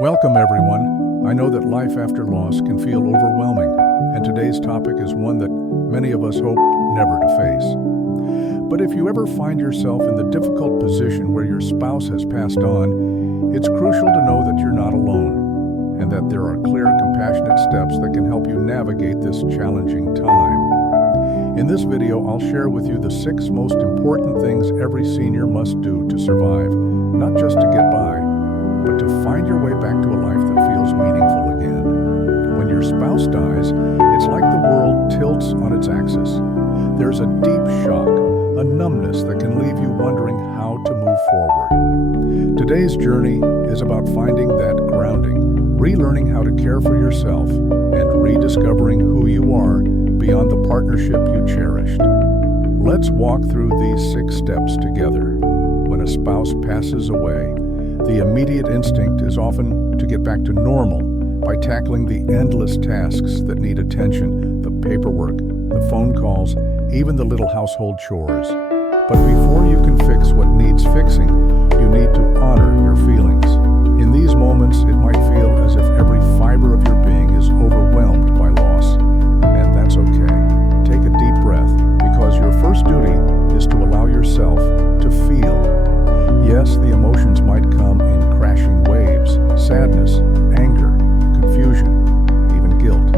Welcome, everyone. I know that life after loss can feel overwhelming, and today's topic is one that many of us hope never to face. But if you ever find yourself in the difficult position where your spouse has passed on, it's crucial to know that you're not alone, and that there are clear, compassionate steps that can help you navigate this challenging time. In this video, I'll share with you the 6 most important things every senior must do to survive, not just to get by, but to find your way back to a life that feels meaningful again. When your spouse dies, it's like the world tilts on its axis. There's a deep shock, a numbness that can leave you wondering how to move forward. Today's journey is about finding that grounding, relearning how to care for yourself, and rediscovering who you are beyond the partnership you cherished. Let's walk through these 6 steps together. When a spouse passes away, the immediate instinct is often to get back to normal by tackling the endless tasks that need attention, the paperwork, the phone calls, even the little household chores. But before you can fix what needs fixing, you need to honor your feelings. In these moments, it might feel as if every fiber of your being is overwhelmed by loss. And that's okay. Take a deep breath, because your first duty is to allow yourself to feel. Yes, the emotions might come in crashing waves, sadness, anger, confusion, even guilt.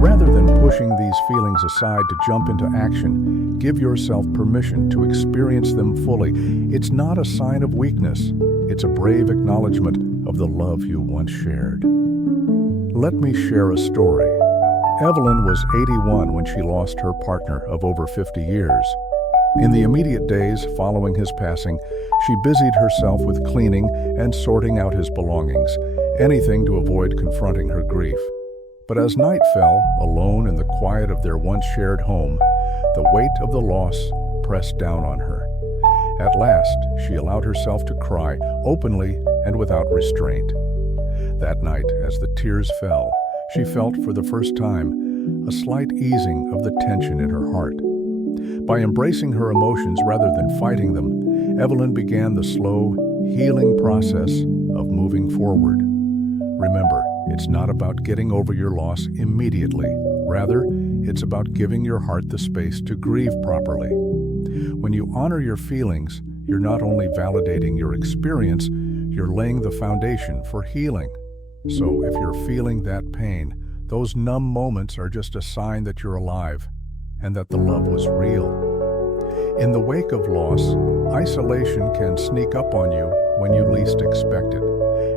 Rather than pushing these feelings aside to jump into action, give yourself permission to experience them fully. It's not a sign of weakness. It's a brave acknowledgement of the love you once shared. Let me share a story. Evelyn was 81 when she lost her partner of over 50 years. In the immediate days following his passing, she busied herself with cleaning and sorting out his belongings, anything to avoid confronting her grief. But as night fell, alone in the quiet of their once shared home, the weight of the loss pressed down on her. At last, she allowed herself to cry openly and without restraint. That night, as the tears fell, she felt for the first time a slight easing of the tension in her heart. By embracing her emotions rather than fighting them, Evelyn began the slow, healing process of moving forward. Remember, it's not about getting over your loss immediately. Rather, it's about giving your heart the space to grieve properly. When you honor your feelings, you're not only validating your experience, you're laying the foundation for healing. So if you're feeling that pain, those numb moments are just a sign that you're alive and that the love was real. In the wake of loss, isolation can sneak up on you when you least expect it.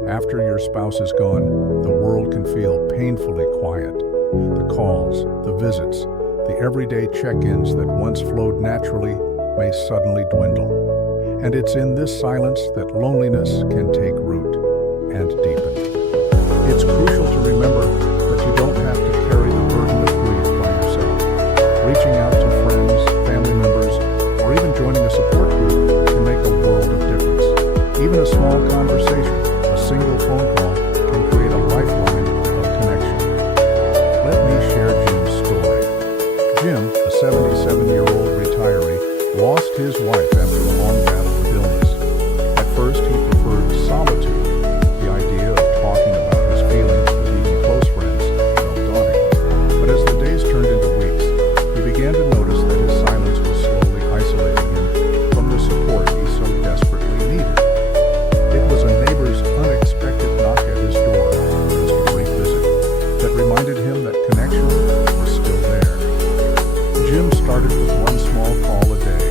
After your spouse is gone, the world can feel painfully quiet. The calls, the visits, the everyday check-ins that once flowed naturally may suddenly dwindle. And it's in this silence that loneliness can take root and deepen. It's crucial to remember that you don't have to carry the burden of grief by yourself. Reaching out to friends, family members, or even joining a support group can make a world of difference. Even a small conversation, a single phone call, can create a lifeline of connection. Let me share Jim's story. Jim, a 77-year-old retiree, lost his wife after a long battle with illness. At first, he preferred solitude. The idea of talking about his feelings with even close friends felt daunting. But as the days turned into weeks, he began to notice that his silence was slowly isolating him from the support he so desperately needed. It was a neighbor's unexpected knock at his door, just a brief visit, that reminded him that connection was still there. Jim started with one small call a day,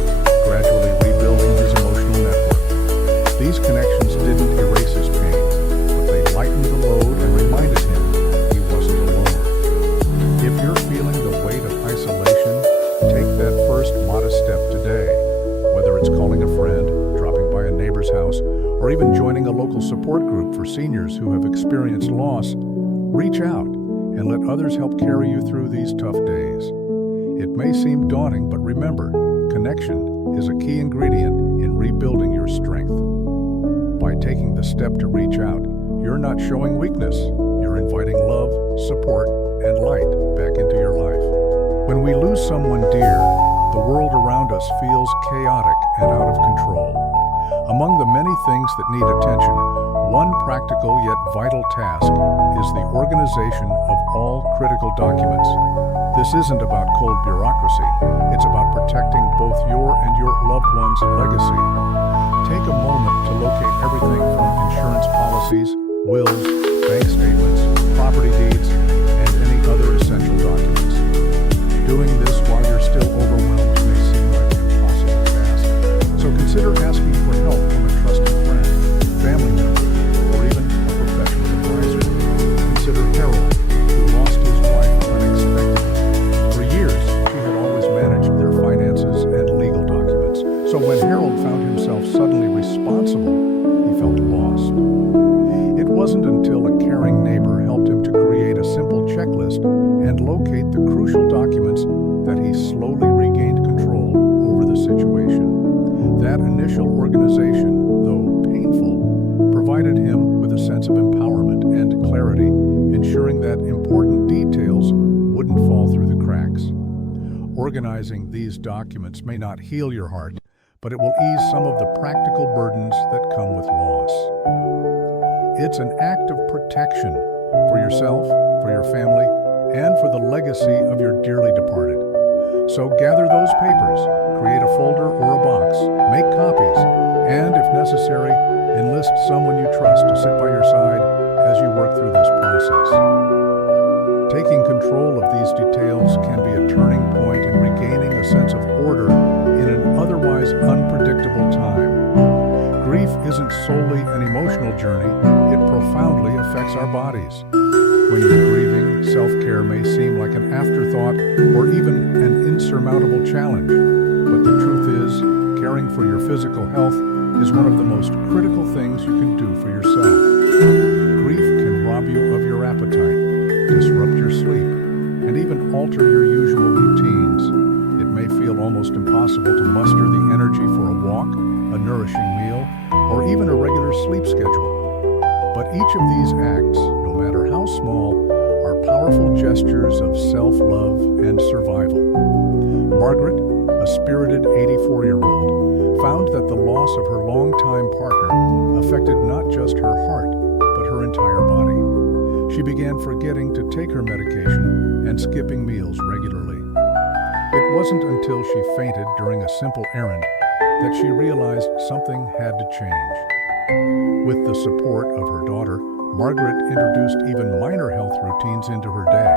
gradually rebuilding his emotional network. These connections didn't erase his pain, but they lightened the load and reminded him he wasn't alone. If you're feeling the weight of isolation, take that first modest step today. Whether it's calling a friend, dropping by a neighbor's house, or even joining a local support group for seniors who have experienced loss, reach out and let others help carry you through these tough days. It may seem daunting, but remember, connection is a key ingredient in rebuilding your strength. By taking the step to reach out, you're not showing weakness. You're inviting love, support, and light back into your life. When we lose someone dear, the world around us feels chaotic and out of control. Among the many things that need attention, One practical yet vital task is the organization of all critical documents. This isn't about cold bureaucracy. It's about protecting both your and your loved one's legacy. Take a moment to locate everything from insurance policies, wills, bank statements, property deeds, and any other essential documents. Doing this while you're still overwhelmed may seem like an impossible task, so consider asking for help from a trusted friend, family member, or even a professional advisor. Consider Harold, who lost his wife unexpectedly. For years, she had always managed their finances and legal documents, so when Harold found himself suddenly responsible, he felt lost. It wasn't until a caring neighbor helped him to create a simple checklist and locate the crucial documents that he slowly regained control over the situation. That initial organization, though painful, provided him with a sense of empowerment and clarity, ensuring that important details wouldn't fall through the cracks. Organizing these documents may not heal your heart, but it will ease some of the practical burdens that come with loss. It's an act of protection for yourself, for your family, and for the legacy of your dearly departed. So gather those papers, create a folder or a box, make copies, and, if necessary, enlist someone you trust to sit by your side as you work through this process. Taking control of these details can be a turning point in regaining a sense of order in an otherwise unpredictable time. Grief isn't solely an emotional journey, it profoundly affects our bodies. When you're grieving, self-care may seem like an afterthought or even an insurmountable challenge. But the truth is, caring for your physical health is one of the most critical things you can do for yourself. Grief can rob you of your appetite, disrupt your sleep, and even alter your usual routines. It may feel almost impossible to muster the energy for a walk, a nourishing meal, or even a regular sleep schedule. But each of these acts, no matter how small, are powerful gestures of self-love and survival. Margaret, a spirited 84-year-old, found that the loss of her longtime partner affected not just her heart, but her entire body. She began forgetting to take her medication and skipping meals regularly. It wasn't until she fainted during a simple errand that she realized something had to change. With the support of her daughter, Margaret introduced even minor health routines into her day,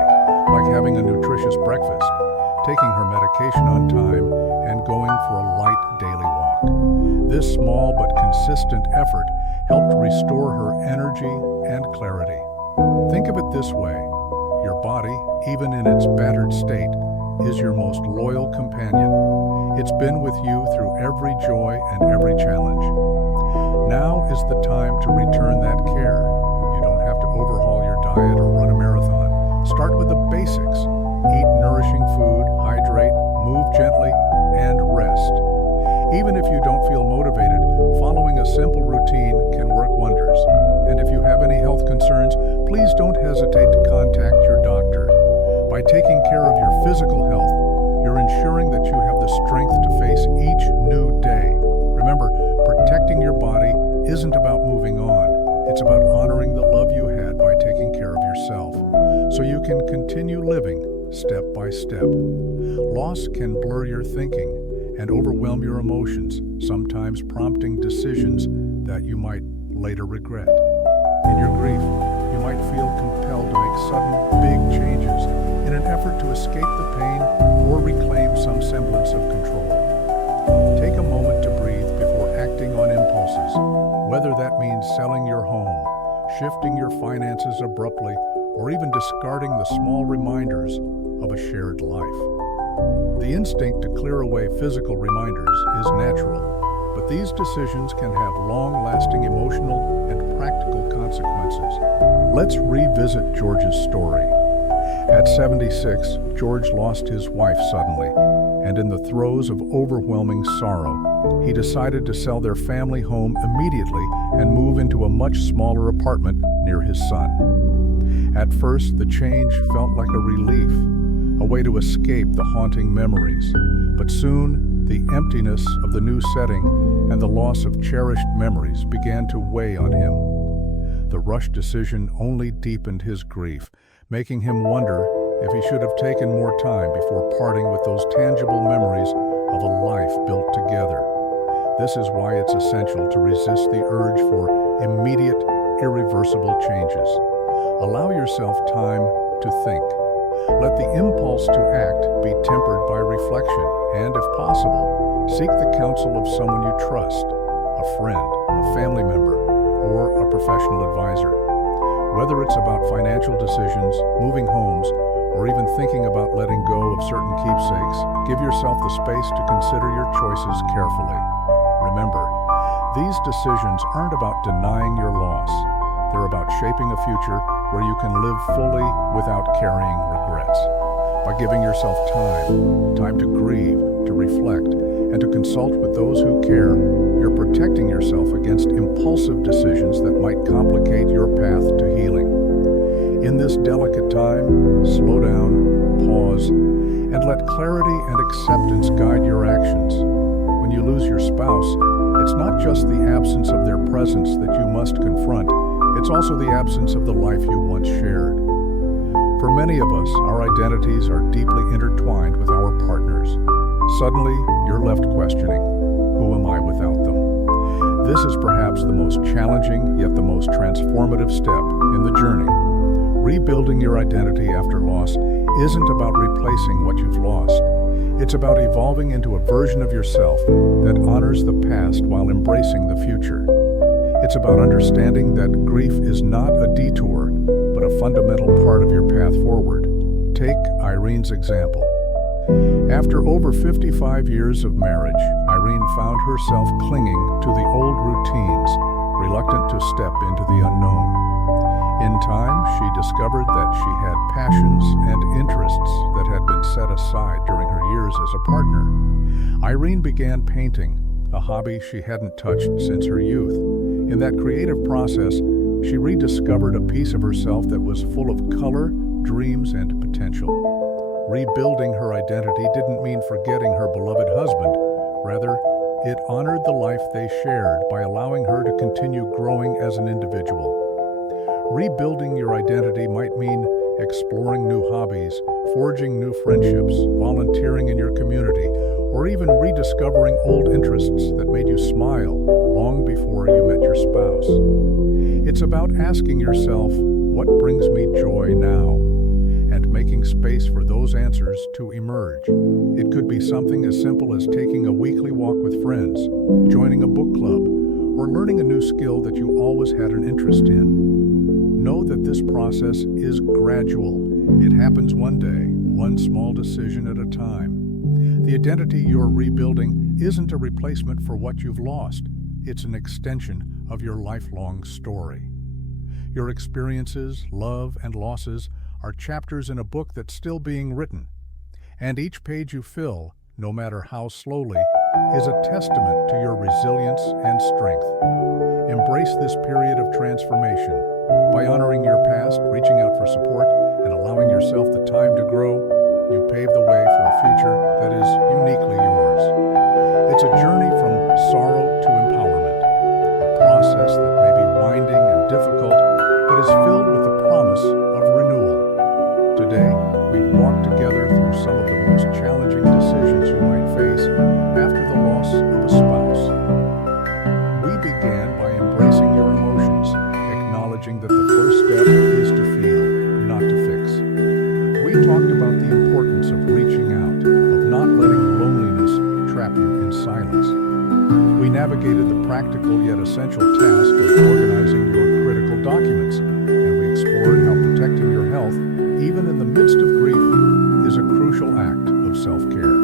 like having a nutritious breakfast, taking her medication on time, and going for a light daily walk. This small but consistent effort helped restore her energy and clarity. Think of it this way: your body, even in its battered state, is your most loyal companion. It's been with you through every joy and every challenge. Now is the time to return that care. You don't have to overhaul your diet or run a marathon. Start with the basics. Eat nourishing food, hydrate, move gently, and rest. Even if you don't feel motivated, following a simple routine can work wonders. And if you have any health concerns, please don't hesitate to contact your doctor. By taking care of your physical health, you're ensuring that you have the strength to face each new day. Remember, protecting your body isn't about moving on. It's about honoring the love you had by taking care of yourself, so you can continue living step by step. Loss can blur your thinking and overwhelm your emotions, sometimes prompting decisions that you might later regret. In your grief, you might feel compelled to make sudden, big changes in an effort to escape the pain or reclaim some semblance of control. Take a moment to breathe before acting on impulses, whether that means selling your home, shifting your finances abruptly, or even discarding the small reminders of a shared life. The instinct to clear away physical reminders is natural, but these decisions can have long-lasting emotional and practical consequences. Let's revisit George's story. At 76, George lost his wife suddenly, and in the throes of overwhelming sorrow, he decided to sell their family home immediately and move into a much smaller apartment near his son. At first, the change felt like a relief, a way to escape the haunting memories. But soon, the emptiness of the new setting and the loss of cherished memories began to weigh on him. The rushed decision only deepened his grief, making him wonder if he should have taken more time before parting with those tangible memories of a life built together. This is why it's essential to resist the urge for immediate, irreversible changes. Allow yourself time to think. Let the impulse to act be tempered by reflection and, if possible, seek the counsel of someone you trust, a friend, a family member, or a professional advisor. Whether it's about financial decisions, moving homes, or even thinking about letting go of certain keepsakes, give yourself the space to consider your choices carefully. Remember, these decisions aren't about denying your loss. They're about shaping a future where you can live fully without carrying regrets. By giving yourself time to grieve, to reflect, and to consult with those who care, you're protecting yourself against impulsive decisions that might complicate your path to healing. In this delicate time, slow down, pause, and let clarity and acceptance guide your actions. When you lose your spouse, it's not just the absence of their presence that you must confront, it's also the absence of the life you once shared. For many of us, our identities are deeply intertwined with our partners. Suddenly, you're left questioning, who am I without them? This is perhaps the most challenging, yet the most transformative step in the journey. Rebuilding your identity after loss isn't about replacing what you've lost. It's about evolving into a version of yourself that honors the past while embracing the future. It's about understanding that grief is not a detour, but a fundamental part of your path forward. Take Irene's example. After over 55 years of marriage, Irene found herself clinging to the old routines, reluctant to step into the unknown. In time, she discovered that she had passions and interests that had been set aside during her years as a partner. Irene began painting, a hobby she hadn't touched since her youth. In that creative process, she rediscovered a piece of herself that was full of color, dreams, and potential. Rebuilding her identity didn't mean forgetting her beloved husband. Rather, it honored the life they shared by allowing her to continue growing as an individual. Rebuilding your identity might mean exploring new hobbies, forging new friendships, volunteering in your community, or even rediscovering old interests that made you smile long before you met your spouse. It's about asking yourself, what brings me joy now? And making space for those answers to emerge. It could be something as simple as taking a weekly walk with friends, joining a book club, or learning a new skill that you always had an interest in. Know that this process is gradual. It happens one day, one small decision at a time. The identity you're rebuilding isn't a replacement for what you've lost. It's an extension of your lifelong story. Your experiences, love, and losses are chapters in a book that's still being written. And each page you fill, no matter how slowly, is a testament to your resilience and strength. Embrace this period of transformation. By honoring your past, reaching out for support, and allowing yourself the time to grow, you pave the way for a future that is uniquely yours. It's a journey from sorrow to empowerment, a process that may be winding and difficult, but is filled with the promise of renewal. Today, we've walked together through some of the most challenging decisions you might face after the loss of a spouse. We began by embracing your emotions, acknowledging that the first step is to feel, not to fix. We talked about the importance of reaching out, of not letting loneliness trap you in silence. We navigated the practical yet essential task of organizing your critical documents, and we explored how protecting your health, even in the midst of grief, is a crucial act of self-care.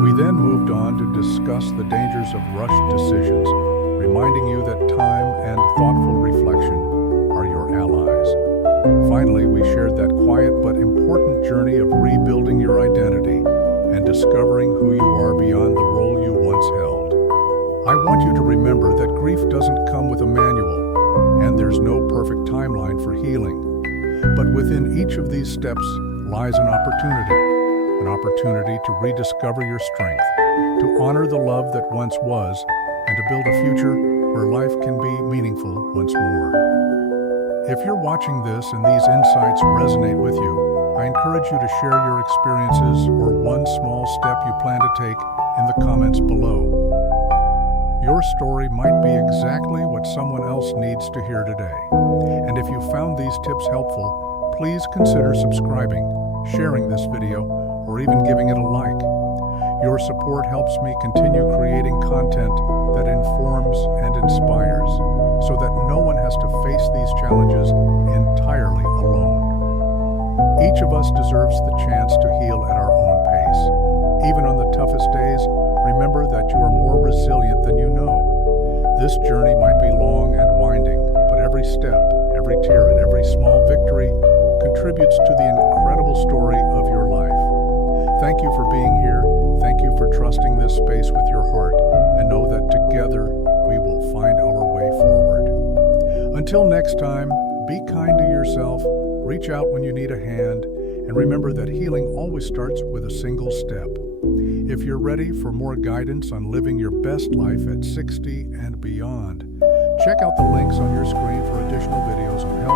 We then moved on to discuss the dangers of rushed decisions, reminding you that time and thoughtful reflection are your allies. Finally, we shared that quiet but important journey of rebuilding your identity and discovering who you are beyond the role you once held. I want you to remember that grief doesn't come with a manual, and there's no perfect timeline for healing. But within each of these steps lies an opportunity to rediscover your strength, to honor the love that once was, and to build a future where life can be meaningful once more. If you're watching this and these insights resonate with you, I encourage you to share your experiences or one small step you plan to take in the comments below. Your story might be exactly what someone else needs to hear today. And if you found these tips helpful, please consider subscribing, sharing this video, or even giving it a like. Your support helps me continue creating content that informs and inspires, so that no one has to face these challenges entirely alone. Each of us deserves the chance to heal at our own pace. Even on the toughest days, remember that you are more resilient than you know. This journey might be long and winding, but every step, every tear, and every small victory contributes to the incredible story of your life. Thank you for being here. Thank you for trusting this space with your heart, and know that together we will find our way forward. Until next time, be kind to yourself, reach out when you need a hand, and remember that healing always starts with a single step. If you're ready for more guidance on living your best life at 60 and beyond, check out the links on your screen for additional videos on health.